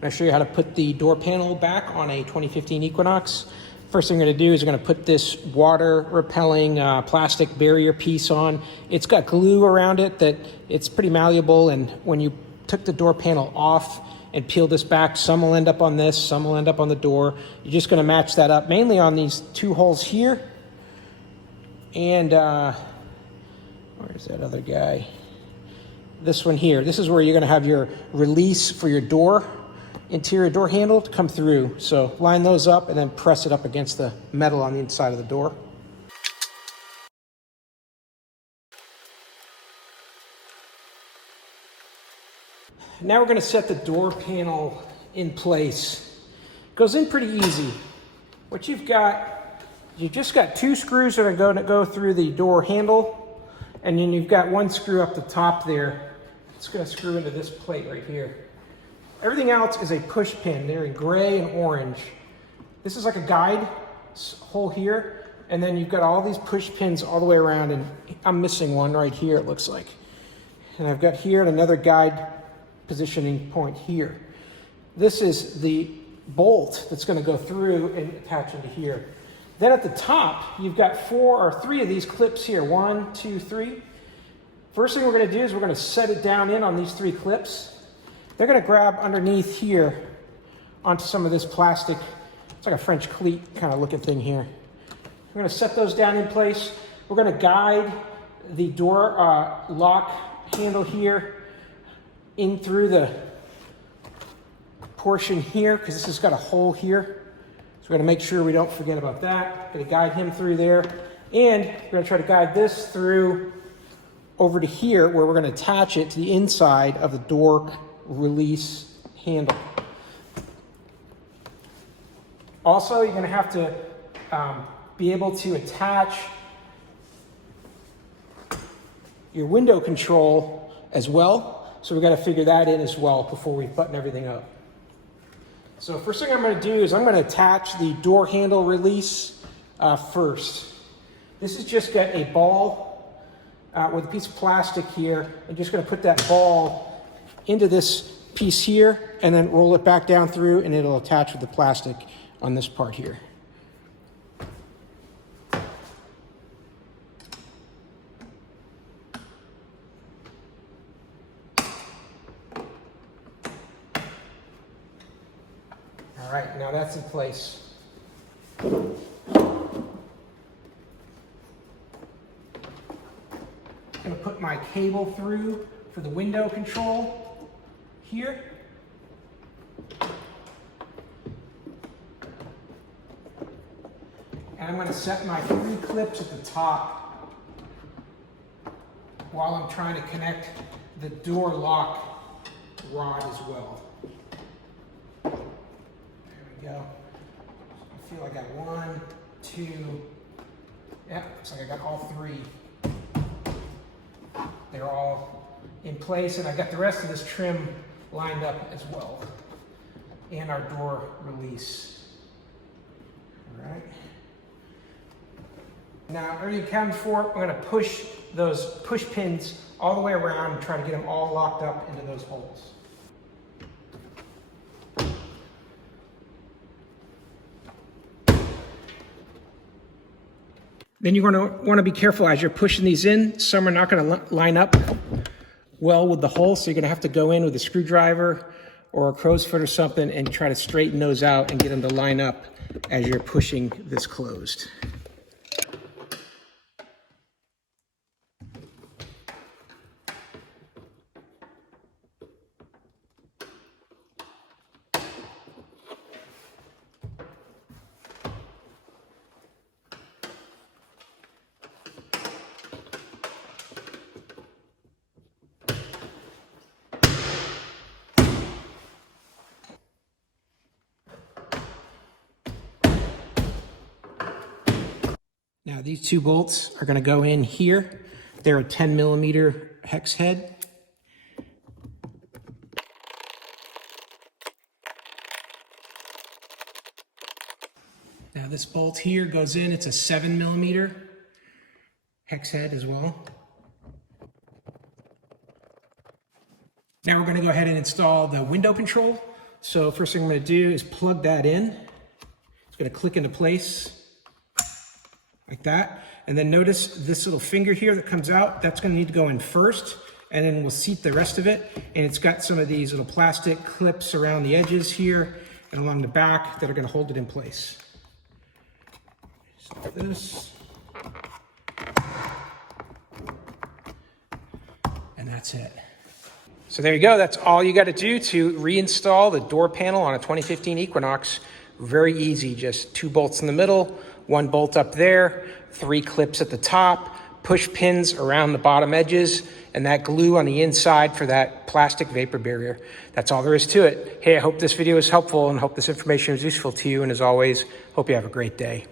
I'm going to show you how to put the door panel back on a 2015 Equinox. First thing I'm going to do is I'm going to put this water repelling plastic barrier piece on. It's got glue around it that it's pretty malleable, and when you took the door panel off and peel this back, some will end up on this, some will end up on the door. You're just going to match that up mainly on these two holes here. And where's that other guy? This one here. This is where you're going to have your release for your door, interior door handle to come through. So line those up and then press it up against the metal on the inside of the door. Now we're going to set the door panel in place. It goes in pretty easy. What you've just got two screws that are going to go through the door handle, and then you've got one screw up the top there. It's going to screw into this plate right here. Everything else is a push pin. They're in gray and orange. This is like a guide hole here, and then you've got all these push pins all the way around, and I'm missing one right here, it looks like. And I've got here another guide positioning point here. This is the bolt that's going to go through and attach into here. Then at the top, you've got three of these clips here. 1, 2, 3. First thing we're going to do is we're going to set it down in on these 3 clips. They're going to grab underneath here onto some of this plastic. It's like a French cleat kind of looking thing here. We're going to set those down in place. We're going to guide the door lock handle here in through the portion here, because this has got a hole here. So we're going to make sure we don't forget about that. Going to guide him through there. And we're going to try to guide this through over to here, where we're going to attach it to the inside of the door release handle. Also, you're going to have to be able to attach your window control as well. So we've got to figure that in as well before we button everything up. So first thing I'm going to do is I'm going to attach the door handle release first. This has just got a ball with a piece of plastic here. I'm just going to put that ball into this piece here and then roll it back down through, and it'll attach with the plastic on this part here. All right, now that's in place. I'm going to put my cable through for the window control here. And I'm going to set my 3 clips at the top while I'm trying to connect the door lock rod as well. There we go. I feel like I got 1, 2, yeah, looks like I got all 3. They're all in place, and I got the rest of this trim lined up as well, and our door release. All right. Now, already accounted for, I'm going to push those push pins all the way around and try to get them all locked up into those holes. Then you're going to want to be careful as you're pushing these in. Some are not going to line up well with the hole, so you're going to have to go in with a screwdriver or a crow's foot or something and try to straighten those out and get them to line up as you're pushing this closed. Now these 2 bolts are going to go in here. They're a 10mm hex head. Now this bolt here goes in, it's a 7mm hex head as well. Now we're going to go ahead and install the window control So first thing I'm gonna do is plug that in. It's gonna click into place like that. And then notice this little finger here that comes out, that's gonna need to go in first, and then we'll seat the rest of it. And it's got some of these little plastic clips around the edges here and along the back that are gonna hold it in place. So this. And that's it. So there you go. That's all you got to do to reinstall the door panel on a 2015 Equinox. Very easy. Just 2 bolts in the middle, 1 bolt up there, 3 clips at the top, push pins around the bottom edges, and that glue on the inside for that plastic vapor barrier. That's all there is to it. Hey, I hope this video was helpful and hope this information was useful to you. And as always, hope you have a great day.